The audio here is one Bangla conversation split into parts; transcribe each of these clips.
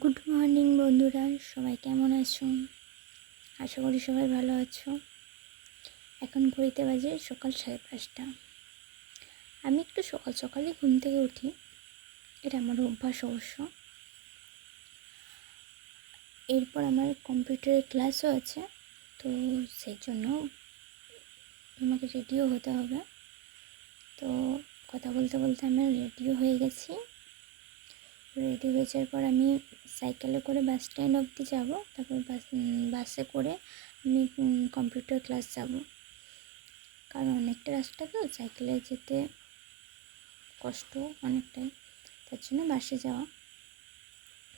গুড মর্নিং বন্ধুরা, সবাই কেমন আছো? আশা করি সবাই ভালো আছো। এখন ঘড়িতে বাজে সকাল 5:30। আমি একটু সকাল সকালই ঘুম থেকে উঠি, এটা আমার অভ্যাস অবশ্য। এরপর আমার কম্পিউটারের ক্লাসও আছে, তো সেই জন্য আমাকে রেডিও হতে হবে। তো কথা বলতে বলতে আমি রেডিও হয়ে গেছি। রেডি হয়ে যাওয়ার পর আমি সাইকেলে করে বাস স্ট্যান্ড অবধি যাব, তারপর বাসে করে আমি কম্পিউটার ক্লাস যাব। কারণ অনেকটা রাস্তা, তো সাইকেলে যেতে কষ্ট অনেকটাই, তার জন্য বাসে যাওয়া।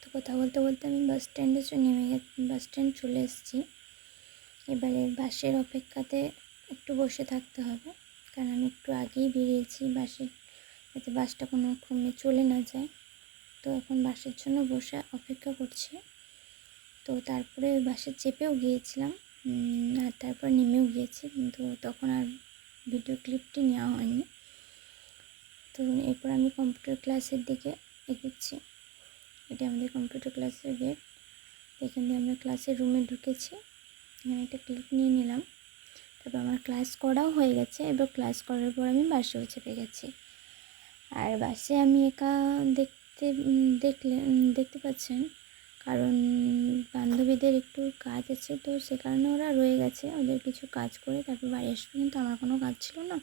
তো কথা বলতে বলতে আমি বাস স্ট্যান্ড চলে এসেছি। এবারে বাসের অপেক্ষাতে একটু বসে থাকতে হবে, কারণ আমি একটু আগেই বেরিয়েছি যাতে বাসটা কোনো ক্রমে চলে না যায়। তো এখন বাসের জন্য বসে অপেক্ষা করছি। তো তারপরে বাসে চেপেও গিয়েছিলাম, আর তারপর নেমেও গিয়েছি, কিন্তু তখন আর ভিডিও ক্লিপটি নেওয়া হয়নি। তো এরপর আমি কম্পিউটার ক্লাসের দিকে এগোচ্ছি। এটা আমাদের কম্পিউটার ক্লাসের গেট। এখান দিয়ে আমরা ক্লাসের রুমে ঢুকেছি। এখানে একটা ক্লিপ নিয়ে নিলাম। তারপর আমার ক্লাস করাও হয়ে গেছে। এবার ক্লাস করার পর আমি বাসেও চেপে গেছি। আর বাসে আমি একা দেখতে পাচ্ছেন, কারণ বান্ধবীদের একটু কাজ আছে, তো সে কারণে ওরা রয়ে গেছে। ওদের কিছু কাজ করে তারপর বাড়ি আসবে, কিন্তু আমার কোনো কাজ ছিল না,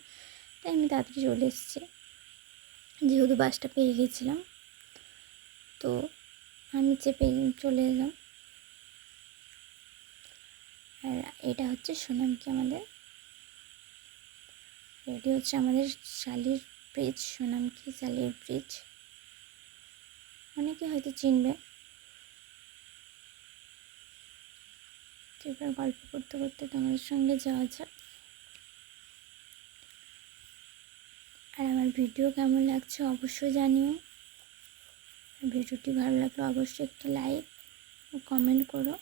তাই আমি তাড়াতাড়ি চলে এসেছি, যেহেতু বাসটা পেয়ে গেছিলাম। তো আমি চেপে চলে এলাম। আর এটা হচ্ছে সোনামকি, আমাদের এটি হচ্ছে আমাদের শালির ব্রিজ, সোনামকি শালির ব্রিজ, অনেকে হয়তো চিনবে। এবার গল্প করতে করতে তোমাদের সঙ্গে যাওয়া যাক। আর আমার ভিডিও কেমন লাগছে অবশ্যই জানিও। ভিডিওটি ভালো লাগলে অবশ্যই একটি লাইক ও কমেন্ট করো।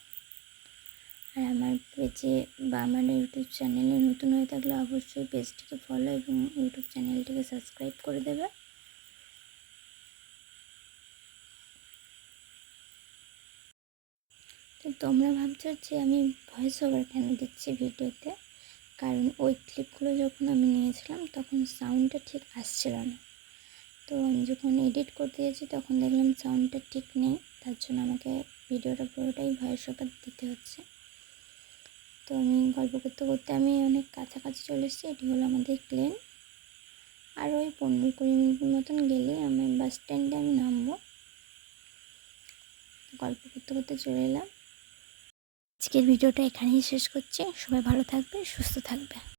আর আমার পেজে বা আমার ইউটিউব চ্যানেলে নতুন হয়ে থাকলে অবশ্যই পেজটিকে ফলো এবং ইউটিউব চ্যানেলটিকে সাবস্ক্রাইব করে দেবে। তো তোমরা ভাবছো যে আমি ভয়েস ওভার কেন দিচ্ছি ভিডিওতে, কারণ ওই ক্লিপগুলো যখন আমি নিয়েছিলাম তখন সাউন্ডটা ঠিক আসছিল না। তো আমি যখন এডিট করতে গেছি তখন দেখলাম সাউন্ডটা ঠিক নেই, তার জন্য আমাকে ভিডিওটা পুরোটাই ভয়েস ওভার দিতে হচ্ছে। তো আমি গল্প করতে করতে আমি অনেক কাছাকাছি চলে এসেছি। এটি হলো আমাদের প্লেন। আর ওই 15-20 মিনিটের মতন গেলে আমি বাস স্ট্যান্ডে আমি নামবো। গল্প করতে করতে চলে এলাম। আজকের ভিডিওটা এখানেই শেষ করছি। সবাই ভালো থাকবে, সুস্থ থাকবে।